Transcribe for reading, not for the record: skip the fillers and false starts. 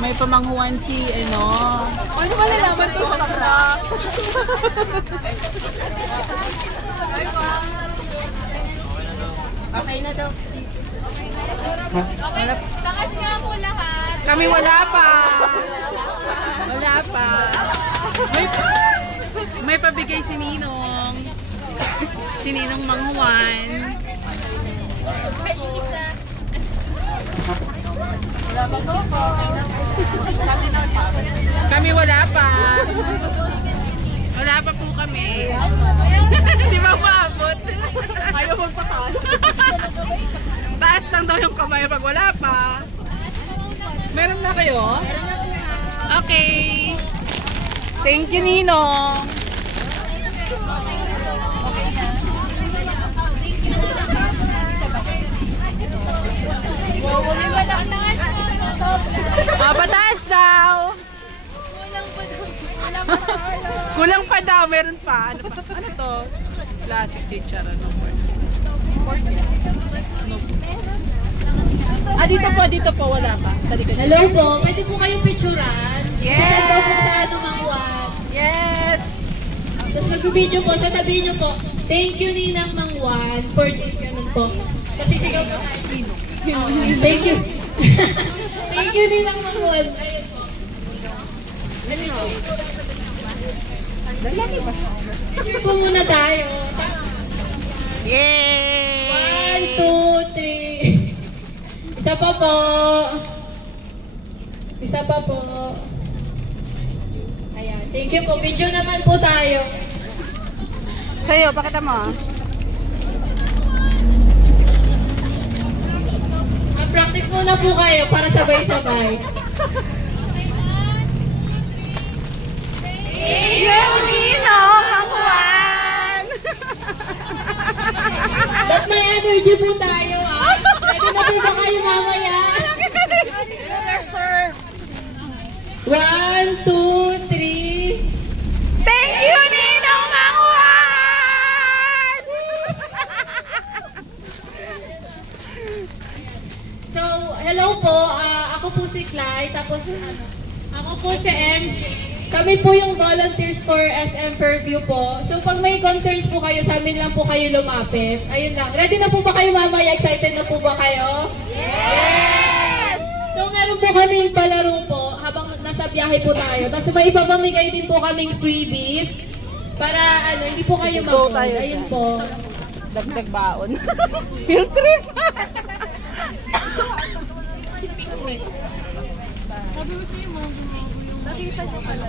May pamanghuan si ano. Ano ba nalaman ko sa na? Okay na daw. Takas nga po lahat. Kami wala pa. Wala pa. May pabigay si Ninong. Si Ninong Manghuan. Kami wala pa. Wala pa po kami. Hindi ba maabot? Ayaw magpakain. Taas lang daw yung kamay pag wala pa. Meron na kayo? Okay. Thank you, Ninong. Pataas daw. Kulang pa daw. Meron pa. Ano to? Classic teacher. Dito po. Wala pa. Sa likod. Hello po, pwede po kayong picturean. Yes! Sa daw po tayo Manghuan. Yes! Tapos mag-video po, sasabihin nyo po, thank you Ninang Manghuan for this, ganun po. Kasi sigaw po tayo. Thank you. Thank you Ninang Manghuan. Ayun po. Picture po muna tayo. Yay! 1, 2, 3. Isa pa po. Isa pa po. Ayan. Thank you po. Video naman po tayo. Sa'yo, pakita mo. Practice muna po kayo para sabay-sabay. Yung Ninong Manghuan! Let may energy po tayo, ah. Ready na po ba kayo mamaya? Yes, sir! 1, 2, 3. Thank you, Ninong Manghuan! So, hello po. Ako po si Clyde. Tapos, ako po si MJ. Kami po yung volunteers for SM Fairview po. So, pag may concerns po kayo, sa amin lang po kayo lumapit. Ayun lang. Ready na po ba kayo mamaya? Excited na po ba kayo? Yes! So, meron po kaming palaro po habang nasa biyahe po tayo. Tapos may ipapamigay din po kaming freebies para hindi po kayo mag-hold. Ayun po. Dagdag baon. Field trip! Sabi ko sa'yo, nakita niyo pala.